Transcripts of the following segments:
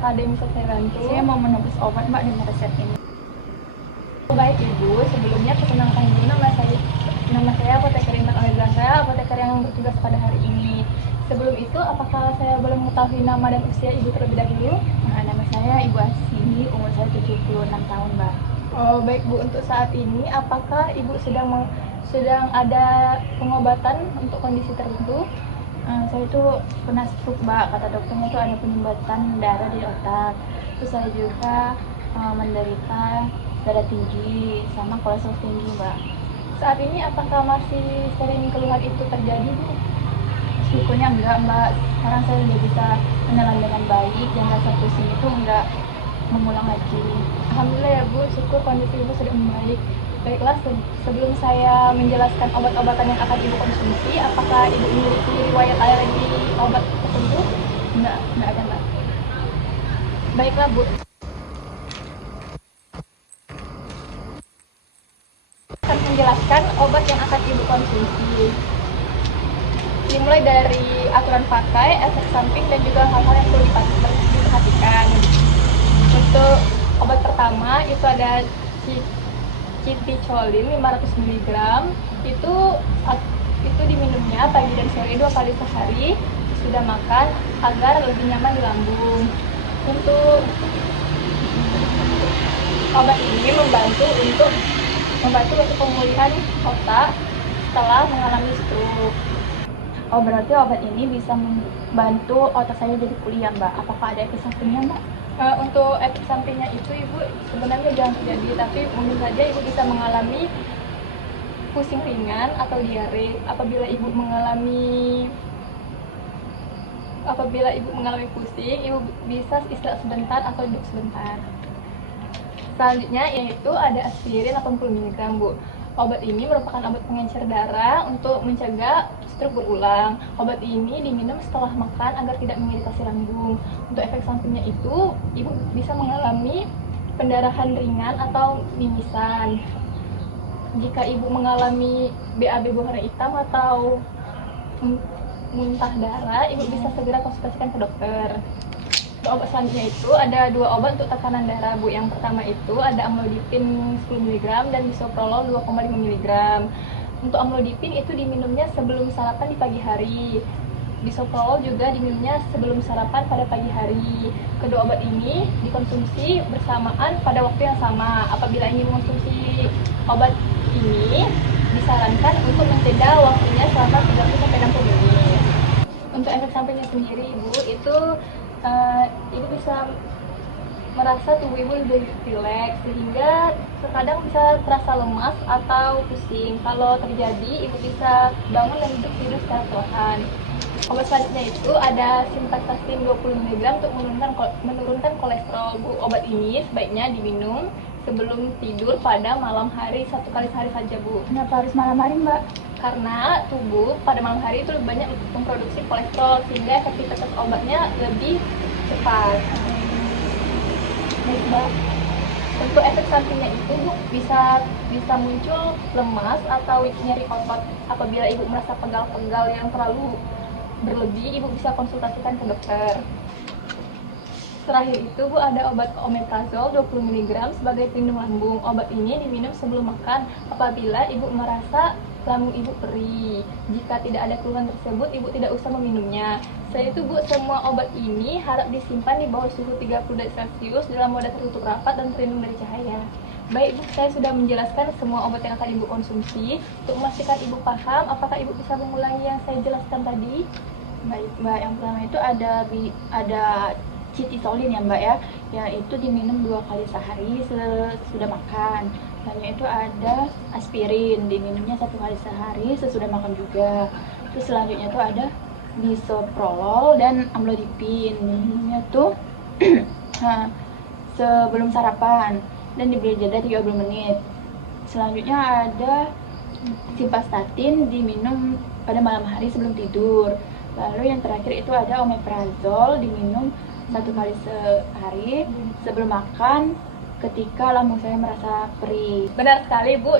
apakah ada yang bisa saya bantu? Saya mau menebus obat Mbak dengan resep ini. Baik Ibu, sebelumnya perkenalkan dulu nama saya Apoteker Intan Alexandra, apoteker yang bertugas pada hari ini. Sebelum itu, apakah saya boleh mengetahui nama dan usia Ibu terlebih dahulu? Nah, nama saya Ibu Asini, umur saya 76 tahun Mbak. Oh, baik Bu, untuk saat ini apakah Ibu sedang ada pengobatan untuk kondisi tertentu? Saya itu pernah stroke Mbak, kata dokternya itu ada penyumbatan darah di otak. Terus saya juga menderita darah tinggi sama kolesterol tinggi Mbak. Saat ini apakah masih sering keluhan itu terjadi Bu? Syukurnya enggak Mbak, sekarang saya udah bisa menelan dengan baik dan rasa pusing itu enggak mengulang lagi. Alhamdulillah ya Bu, syukur kondisi Ibu sudah membaik. Baiklah, sebelum saya menjelaskan obat-obatan yang akan Ibu konsumsi, apakah Ibu memiliki riwayat alergi obat tertentu? Enggak ada Mbak. Baiklah Bu, akan menjelaskan obat yang akan Ibu konsumsi. Dimulai dari aturan pakai, efek samping, dan juga hal-hal yang perlu diperhatikan. Untuk obat pertama itu ada citicolin 500 mg. Itu diminumnya pagi dan sore 2 kali sehari sudah makan agar lebih nyaman di lambung. Untuk obat ini membantu untuk pemulihan otak setelah mengalami stroke. Oh, berarti obat ini bisa membantu otak saya jadi pulih ya Mbak. Apakah ada efek sampingnya Mbak? Untuk efek sampingnya itu Ibu sebenarnya jarang terjadi, tapi mungkin saja Ibu bisa mengalami pusing ringan atau diare. Apabila Ibu mengalami pusing, Ibu bisa istirahat sebentar atau duduk sebentar. Selanjutnya yaitu ada aspirin 80 mg Bu. Obat ini merupakan obat pengencer darah untuk mencegah stroke berulang. Obat ini diminum setelah makan agar tidak mengiritasi lambung. Untuk efek sampingnya itu, Ibu bisa mengalami pendarahan ringan atau mimisan. Jika Ibu mengalami BAB berwarna hitam atau muntah darah, Ibu bisa segera konsultasikan ke dokter. Untuk obat selanjutnya itu ada 2 obat untuk tekanan darah Bu. Yang pertama itu ada amlodipin 10 mg dan bisoprolol 2,5 mg. Untuk amlodipin itu diminumnya sebelum sarapan di pagi hari. Bisoprolol juga diminumnya sebelum sarapan pada pagi hari. Kedua obat ini dikonsumsi bersamaan pada waktu yang sama. Apabila ingin mengonsumsi obat ini, disarankan untuk menjeda waktunya selama 30-60 menit. Untuk efek sampingnya sendiri Ibu, itu Ibu bisa merasa tubuh Ibu lebih rileks, sehingga terkadang bisa terasa lemas atau pusing. Kalau terjadi, Ibu bisa bangun dan duduk tidur secara perlahan. Obat selanjutnya itu ada simvastatin 20 mg untuk menurunkan kolesterol Bu. Obat ini sebaiknya diminum sebelum tidur pada malam hari 1 kali sehari saja Bu. Kenapa harus malam hari Mbak? Karena tubuh pada malam hari itu lebih banyak memproduksi kolesterol, sehingga efektivitas obatnya lebih cepat. Baik Mbak. Untuk efek sampingnya itu Bu, bisa muncul lemas atau nyeri otot. Apabila Ibu merasa pegal-pegal yang terlalu berlebih, Ibu bisa konsultasikan ke dokter. Terakhir itu Bu, ada obat omeprazol 20 mg sebagai pelindung lambung. Obat ini diminum sebelum makan apabila Ibu merasa lambung Ibu perih. Jika tidak ada keluhan tersebut, Ibu tidak usah meminumnya. Selain itu Bu, semua obat ini harap disimpan di bawah suhu 30 derajat Celcius dalam wadah tertutup rapat dan terlindung dari cahaya. Baik Bu, saya sudah menjelaskan semua obat yang akan Ibu konsumsi. Untuk memastikan Ibu paham, apakah Ibu bisa mengulangi yang saya jelaskan tadi? Baik Mbak, yang pertama itu ada citicolin ya Mbak ya, yaitu diminum 2 kali sehari sesudah makan. Selanjutnya itu ada aspirin, diminumnya 1 kali sehari sesudah makan juga. Terus selanjutnya itu ada bisoprolol dan amlodipin, diminumnya tuh sebelum sarapan dan diberi jeda 30 menit. Selanjutnya ada simvastatin, diminum pada malam hari sebelum tidur. Lalu yang terakhir itu ada omeprazol, diminum 1 kali sehari sebelum makan ketika lambung saya merasa perih. Benar sekali Bu.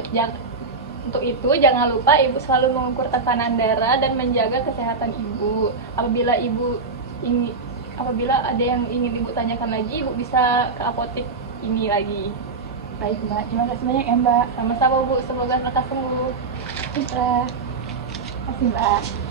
Untuk itu jangan lupa Ibu selalu mengukur tekanan darah dan menjaga kesehatan Ibu. apabila ada yang ingin Ibu tanyakan lagi, Ibu bisa ke apotek ini lagi. Baik Mbak, terima kasih banyak ya Mbak. Sama-sama Bu, semoga lekas sembuh. Terima kasih Mbak.